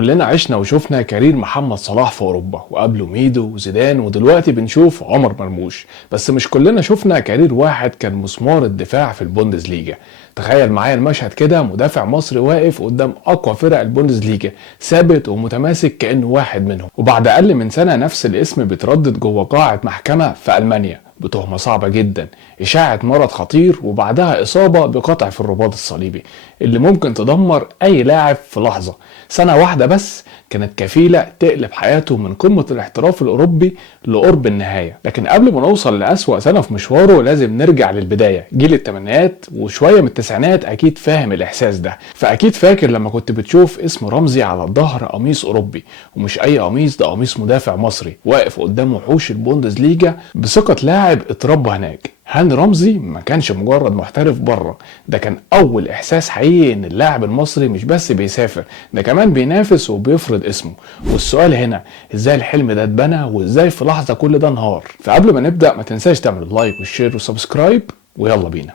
كلنا عشنا وشفنا كارير محمد صلاح في اوروبا، وقبله ميدو وزيدان، ودلوقتي بنشوف عمر مرموش. بس مش كلنا شفنا كارير واحد كان مسمار الدفاع في البوندسليجا. تخيل معايا المشهد كده، مدافع مصري واقف قدام اقوى فرق البوندسليجا، ثابت ومتماسك كأنه واحد منهم. وبعد اقل من سنة نفس الاسم بيتردد جوه قاعة محكمة في المانيا بتهمة صعبة جدا، إشاعة مرض خطير وبعدها إصابة بقطع في الرباط الصليبي اللي ممكن تدمر أي لاعب في لحظة. سنة واحدة بس كانت كفيلة تقلب حياته من قمة الاحتراف الأوروبي لقرب النهاية. لكن قبل ما نوصل لأسوأ سنة في مشواره لازم نرجع للبداية. جيل الثمانينات وشوية من التسعينات أكيد فاهم الإحساس ده، فأكيد فاكر لما كنت بتشوف اسم رمزي على الظهر قميص أوروبي، ومش أي قميص، ده قميص مدافع مصري واقف قدام وحوش البوندسليجا بثقة لاعب اتربى هناك. هاني رمزي ما كانش مجرد محترف بره، ده كان اول احساس حقيقي ان اللاعب المصري مش بس بيسافر، ده كمان بينافس وبيفرض اسمه. والسؤال هنا، ازاي الحلم ده اتبنى وازاي في لحظة كل ده انهار؟ فقبل ما نبدأ ما تنساش تعمل لايك والشير وسبسكرايب، ويلا بينا.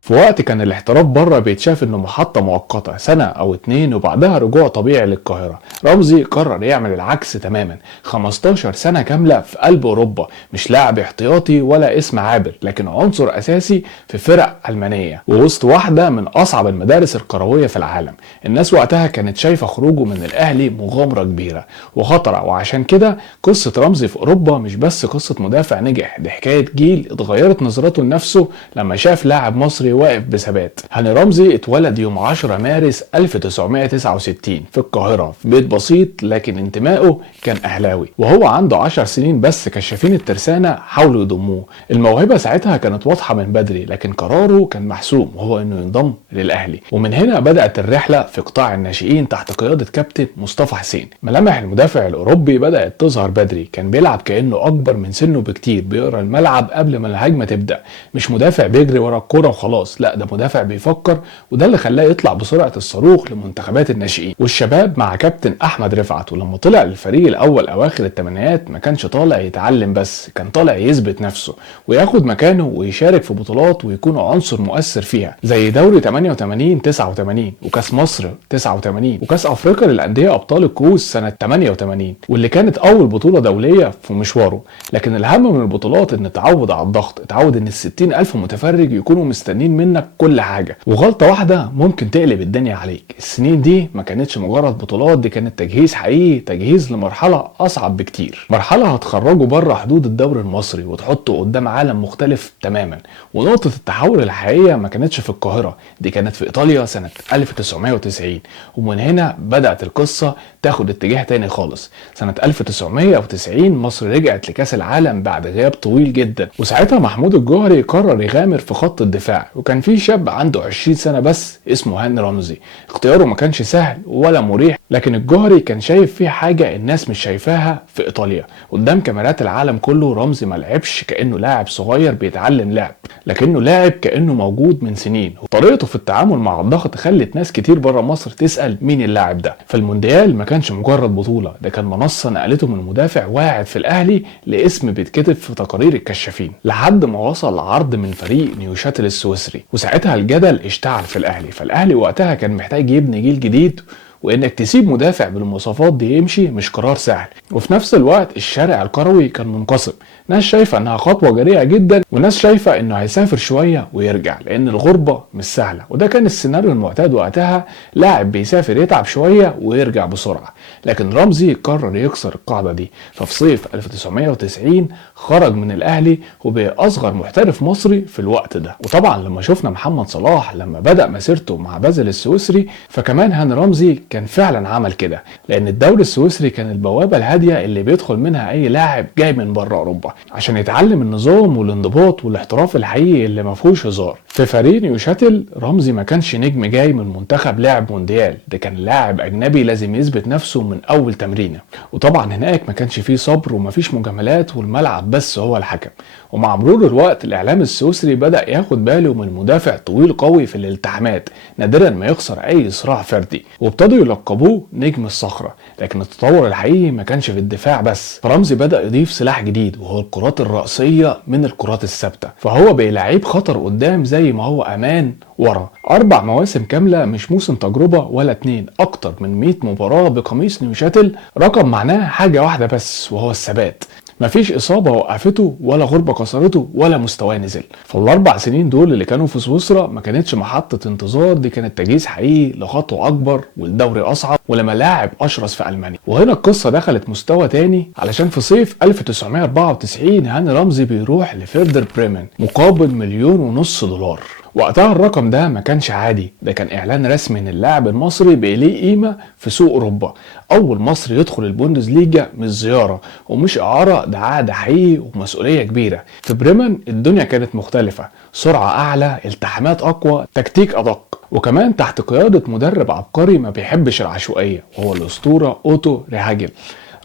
في وقت كان الاحتراف بره بيتشاف انه محطة مؤقتة سنة او اتنين وبعدها رجوع طبيعي للقاهرة، رمزي قرر يعمل العكس تماما. 15 سنة كاملة في قلب اوروبا، مش لاعب احتياطي ولا اسم عابر، لكن عنصر اساسي في فرق المانية ووسط واحدة من اصعب المدارس الكروية في العالم. الناس وقتها كانت شايفة خروجه من الاهلي مغامرة كبيرة وخطرة، وعشان كده قصة رمزي في اوروبا مش بس قصة مدافع نجح، دي حكاية جيل اتغيرت نظرته لنفسه لما شاف لاعب مصري واقف بثبات. هاني رمزي اتولد يوم 10 مارس 1969 في القاهرة في بيت بسيط، لكن انتمائه كان اهلاوي. وهو عنده 10 سنين بس كشافين الترسانة حاولوا يضموه. الموهبة ساعتها كانت واضحة من بدري، لكن قراره كان محسوم وهو انه ينضم للاهلي. ومن هنا بدأت الرحلة في قطاع الناشئين تحت قيادة كابتن مصطفى حسين. ملامح المدافع الاوروبي بدأت تظهر بدري، كان بيلعب كأنه اكبر من سنه بكتير، بيقرا الملعب قبل ما الهجمة تبدأ، مش مدافع بيجري ورا الكرة وخلاص، لا ده مدافع بيفكر، وده اللي خلاه يطلع بسرعة الصاروخ لمنتخبات الناشئين والشباب مع كابتن احمد رفعت. ولما طلع للفريق الاول اواخر الثمانينات ما كانش طالع يتعلم بس، كان طالع يثبت نفسه وياخد مكانه ويشارك في بطولات ويكون عنصر مؤثر فيها، زي دوري 88 89 وكاس مصر 89 وكاس افريقيا للانديه ابطال الكؤوس سنة 88، واللي كانت اول بطولة دولية في مشواره. لكن الاهم من البطولات ان اتعود على الضغط، اتعود ان ال60,000 متفرج يكونوا مستنين منك كل حاجة، وغلطة واحدة ممكن تقلب الدنيا عليك. السنين دي ما كانتش مجرد بطولات، دي كانت تجهيز حقيقي، تجهيز لمرحلة أصعب بكتير، مرحلة هتخرجه بره حدود الدوري المصري وتحطه قدام عالم مختلف تماما. ونقطة التحول الحقيقية ما كانتش في القاهرة، دي كانت في إيطاليا سنة 1990. ومن هنا بدأت القصة تاخد اتجاه تاني خالص. سنة 1990 مصر رجعت لكأس العالم بعد غياب طويل جدا، وساعتها محمود الجوهري قرر يغامر في خط الدفاع، وكان في شاب عنده 20 سنة بس اسمه هاني رمزي. اختياره ما كانش سهل ولا مريح، لكن الجوهري كان شايف فيه حاجة الناس مش شايفاها في ايطاليا. قدام كاميرات العالم كله رمزي ما لعبش كأنه لاعب صغير بيتعلم لعب، لكنه لاعب كأنه موجود من سنين. وطريقته في التعامل مع الضغط خلت ناس كتير بره مصر تسأل مين اللاعب ده. فالمونديال ما كانش مجرد بطولة، ده كان منصة نقلته من مدافع واعد في الاهلي لاسم بيتكتب في تقارير الكشافين، لحد ما وصل عرض من فريق نيوشاتل السويسري. وساعتها الجدل اشتعل في الاهلي، فالاهلي وقتها كان محتاج يبني جيل جديد، وانك تسيب مدافع بالمواصفات دي يمشي مش قرار سهل. وفي نفس الوقت الشارع الكروي كان منقسم، ناس شايفه انها خطوه جريئه جدا، وناس شايفه انه هيسافر شويه ويرجع لان الغربه مش سهله. وده كان السيناريو المعتاد وقتها، لاعب بيسافر يتعب شويه ويرجع بسرعه. لكن رمزي قرر يكسر القاعده دي، ففي صيف 1990 خرج من الاهلي وبقى اصغر محترف مصري في الوقت ده. وطبعا لما شفنا محمد صلاح لما بدأ مسيرته مع بازل السويسري، فكمان هاني رمزي كان فعلا عمل كده، لان الدوري السويسري كان البوابه الهاديه اللي بيدخل منها اي لاعب جاي من بره اوروبا عشان يتعلم النظام والانضباط والاحتراف الحقيقي اللي ما فيهوش هزار. في فريق نيوشاتل رمزي ما كانش نجم جاي من منتخب لاعب مونديال، ده كان لاعب اجنبي لازم يثبت نفسه من اول تمرينه. وطبعا هناك ما كانش فيه صبر وما فيش مجاملات، والملعب بس هو الحكم. ومع مرور الوقت الاعلام السويسري بدأ ياخد باله من مدافع طويل قوي في الالتحامات، نادرا ما يخسر اي صراع فردي، وابتدوا وابتدوا يلقبوه نجم الصخرة. لكن التطور الحقيقي ما كانش في الدفاع بس، فرمزي بدأ يضيف سلاح جديد وهو الكرات الرأسية من الكرات الثابتة، فهو بقى لعيب خطر قدام زي ما هو أمان ورا. 4 مواسم كاملة، مش موسم تجربة ولا 2، أكتر من 100 مباراة بقميص نيوشاتل، رقم معناه حاجة واحدة بس وهو الثبات. مفيش إصابة وقفته ولا غربة كسرته ولا مستواه نزل. فال4 سنين دول اللي كانوا في سويسرا ما كانتش محطة انتظار، دي كانت تجهيز حقيقي لخطوة أكبر والدوري أصعب ولملاعب أشرس في ألمانيا. وهنا القصة دخلت مستوى تاني، علشان في صيف 1994 هاني رمزي بيروح لفيردر بريمن مقابل $1,500,000. وقتها الرقم ده ما كانش عادي، ده كان اعلان رسمي ان اللاعب المصري بقى ليه قيمه في سوق اوروبا. اول مصري يدخل البوندسليجا مش زياره ومش اعاره، ده عقد حقيقي ومسؤوليه كبيره. في بريمن الدنيا كانت مختلفه، سرعه اعلى، التحامات اقوى، تكتيك ادق، وكمان تحت قياده مدرب عبقري ما بيحبش العشوائيه وهو الاسطوره اوتو ريهاجل.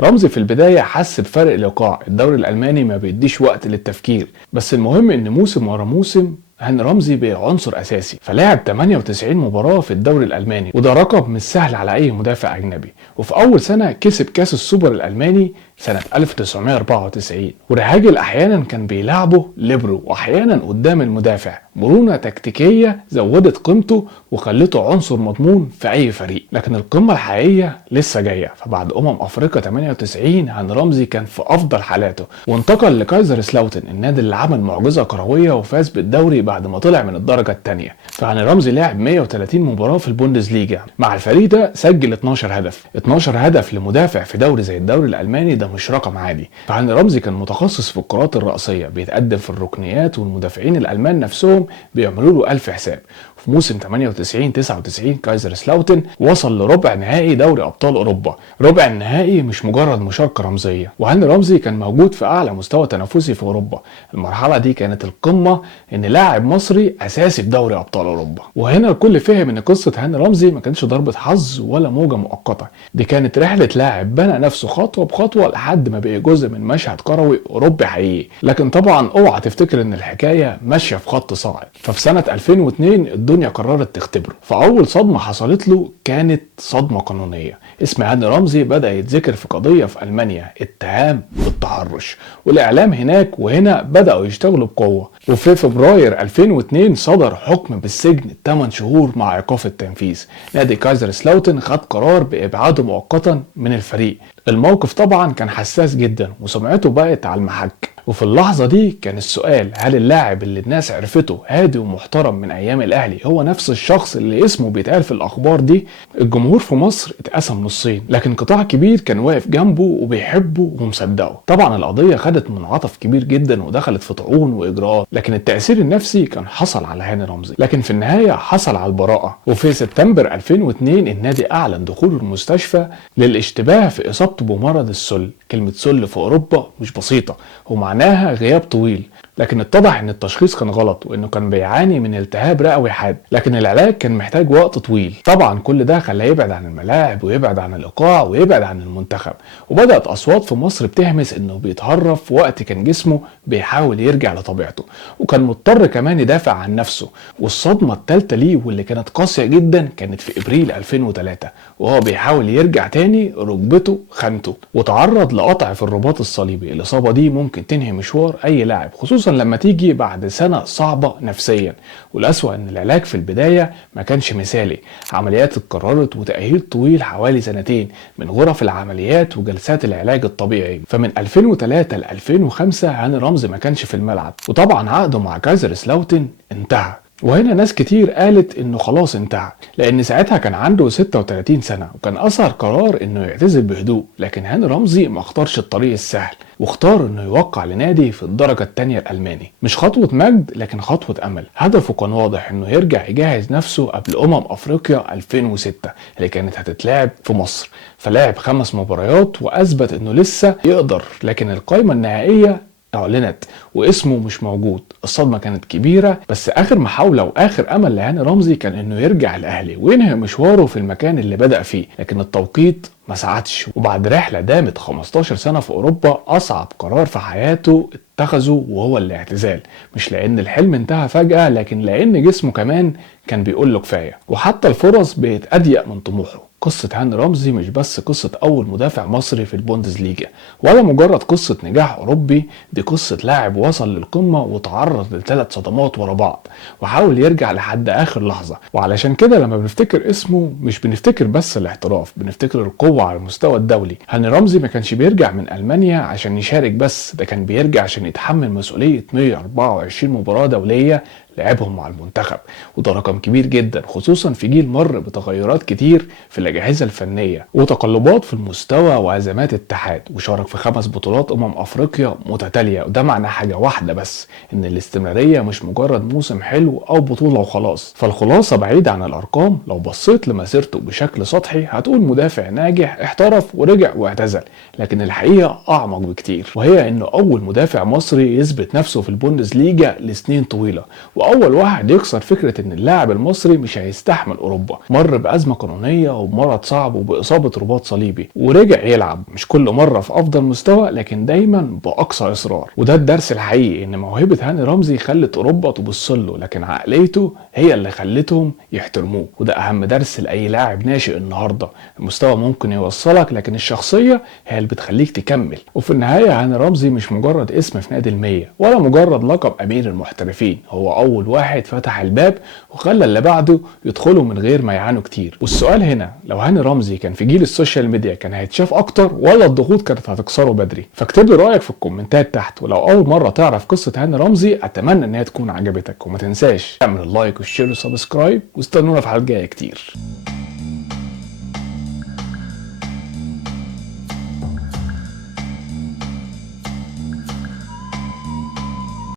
رمزي في البداية حس بفرق الإيقاع، الدوري الألماني ما بيديش وقت للتفكير، بس المهم إن موسم ورا موسم هاني رمزي بقى عنصر اساسي، فلعب 98 مباراة في الدوري الالماني، وده رقم مش سهل على اي مدافع اجنبي. وفي اول سنة كسب كاس السوبر الالماني سنة 1994. وريهاجل احيانا كان بيلعبه ليبرو واحيانا قدام المدافع، مرونة تكتيكية زودت قيمته وخلته عنصر مضمون في اي فريق. لكن القمة الحقيقية لسه جاية، فبعد افريقيا 98 هاني رمزي كان في افضل حالاته وانتقل لكايزر سلاوتن، النادي اللي عمل معجزة كروية وفاز بالدوري بعد ما طلع من الدرجة الثانية. فهاني رمزي لعب 130 مباراة في البوندسليجا، مع الفريق ده سجل 12 هدف. 12 هدف لمدافع في دوري زي الدوري الألماني ده مش رقم عادي. فهاني رمزي كان متخصص في الكرات الرأسية، بيتقدم في الركنيات والمدافعين الألمان نفسهم بيعملوا له 1000 حساب. في موسم 98-99 كايزر سلاوتن وصل لربع نهائي دوري أبطال أوروبا. ربع النهائي مش مجرد مشاركة رمزية، وهاني رمزي كان موجود في أعلى مستوى تنافسي في أوروبا. المرحلة دي كانت القمة، إن لاعب مصري أساسي في دوري أبطال أوروبا. وهنا الكل فهم إن قصة هاني رمزي ما كانتش ضربة حظ ولا موجة مؤقتة، دي كانت رحلة لاعب بنى نفسه خطوة بخطوة لحد ما بقى جزء من مشهد كروي أوروبي حقيقي. لكن طبعا اوعى تفتكر إن الحكاية ماشية في خط صاعد. ففي سنة 2002 الدنيا قررت تختبره، فأول صدمة حصلت له كانت صدمة قانونية. اسم هاني رمزي بدأ يتذكر في قضية في ألمانيا، اتهام بالتحرش، والإعلام هناك وهنا بدأوا يشتغلوا بقوة. وفي فبراير 2002 صدر حكم بالسجن 8 شهور مع إيقاف التنفيذ. نادي كايزر سلاوتن خد قرار بإبعاده مؤقتا من الفريق. الموقف طبعا كان حساس جدا وسمعته بقت على المحك. وفي اللحظة دي كان السؤال، هل اللاعب اللي الناس عرفته هادي ومحترم من ايام الاهلي هو نفس الشخص اللي اسمه بيتقال في الاخبار دي؟ الجمهور في مصر اتقسم نصين، لكن قطاع كبير كان واقف جنبه وبيحبه ومصدقه. طبعا القضية خدت منعطف كبير جدا ودخلت في طعون واجراءات، لكن التأثير النفسي كان حصل على هاني رمزي، لكن في النهاية حصل على البراءة. وفي سبتمبر 2002 النادي اعلن دخول المستشفى للاشتباه في اصابته بمرض السل. كلمة سل في اوروبا مش بسيطة، ومعناها غياب طويل، لكن اتضح ان التشخيص كان غلط وانه كان بيعاني من التهاب رئوي حاد، لكن العلاج كان محتاج وقت طويل. طبعا كل ده خلاه يبعد عن الملاعب ويبعد عن الايقاع ويبعد عن المنتخب، وبدات اصوات في مصر بتهمس انه بيتهرب في وقت كان جسمه بيحاول يرجع لطبيعته، وكان مضطر كمان يدافع عن نفسه. والصدمه الثالثه ليه واللي كانت قاسيه جدا كانت في ابريل 2003 وهو بيحاول يرجع تاني، ركبته خانته وتعرض لقطع في الرباط الصليبي. الاصابه دي ممكن تنهي مشوار اي لاعب، خصوصا لما تيجي بعد سنة صعبة نفسيا. والأسوأ ان العلاج في البداية ما كانش مثالي، عمليات اتكررت وتأهيل طويل حوالي 2 من غرف العمليات وجلسات العلاج الطبيعي. فمن 2003 ل 2005 هاني رمزي ما كانش في الملعب، وطبعا عقده مع كايزر سلاوتن انتهى. وهنا ناس كتير قالت انه خلاص انتهى، لان ساعتها كان عنده 36 سنة وكان اثر قرار انه يعتزل بهدوء. لكن هاني رمزي ما اختارش الطريق السهل، واختار انه يوقع لنادي في الدرجة الثانية الالماني. مش خطوة مجد لكن خطوة امل. هدفه كان واضح، انه يرجع يجهز نفسه قبل افريقيا 2006 اللي كانت هتتلعب في مصر. فلعب 5 مباريات واثبت انه لسه يقدر، لكن القائمة النهائية اعلنت واسمه مش موجود. الصدمة كانت كبيرة، بس اخر محاولة واخر امل لهاني رمزي كان انه يرجع الاهلي وينهي مشواره في المكان اللي بدأ فيه، لكن التوقيت ما ساعدش. وبعد رحلة دامت 15 سنة في اوروبا، اصعب قرار في حياته اتخذه وهو الاعتزال، مش لان الحلم انتهى فجأة، لكن لان جسمه كمان كان بيقول له كفاية، وحتى الفرص بقت اضيق من طموحه. قصة هاني رمزي مش بس قصة أول مدافع مصري في البوندسليجا ولا مجرد قصة نجاح أوروبي، دي قصة لاعب وصل للقمة وتعرض لثلاث صدمات ورا بعض وحاول يرجع لحد آخر لحظة. وعلشان كده لما بنفتكر اسمه مش بنفتكر بس الاحتراف، بنفتكر القوة على المستوى الدولي. هاني رمزي ما كانش بيرجع من ألمانيا عشان يشارك بس، ده كان بيرجع عشان يتحمل مسؤولية 124 مباراة دولية لعبهم مع المنتخب، وده رقم كبير جدا خصوصا في جيل مر بتغيرات كتير في الأجهزة الفنية وتقلبات في المستوى وأزمات اتحاد، وشارك في 5 بطولات أفريقيا متتالية. وده معناه حاجة واحدة بس، إن الاستمرارية مش مجرد موسم حلو أو بطولة وخلاص. فالخلاصة بعيدة عن الأرقام، لو بصيت لمسيرته بشكل سطحي هتقول مدافع ناجح احترف ورجع واعتزل، لكن الحقيقة أعمق بكتير، وهي إنه أول مدافع مصري يثبت نفسه في البوندسليجا لسنين طويلة، واول واحد يكسر فكره ان اللاعب المصري مش هيستحمل اوروبا. مر بازمه قانونيه وبمرض صعب وباصابه رباط صليبي، ورجع يلعب مش كل مره في افضل مستوى لكن دايما باقصى اصرار. وده الدرس الحقيقي، ان موهبه هاني رمزي خلت اوروبا تبص له، لكن عقليته هي اللي خلتهم يحترموه. وده اهم درس لاي لاعب ناشئ النهارده، المستوى ممكن يوصلك لكن الشخصيه هي اللي بتخليك تكمل. وفي النهايه هاني رمزي مش مجرد اسم في نادي المية ولا مجرد لقب امير المحترفين، هو اول واحد فتح الباب وخلى اللي بعده يدخلوا من غير ما يعانوا كتير. والسؤال هنا، لو هاني رمزي كان في جيل السوشيال ميديا كان هيتشاف اكتر ولا الضغوط كانت هتكسره بدري؟ فاكتب لي رايك في الكومنتات تحت. ولو اول مره تعرف قصه هاني رمزي اتمنى ان هي تكون عجبتك، وما تنساش تعمل اللايك والشير والسبسكرايب، واستنونا في حلقات جايه كتير.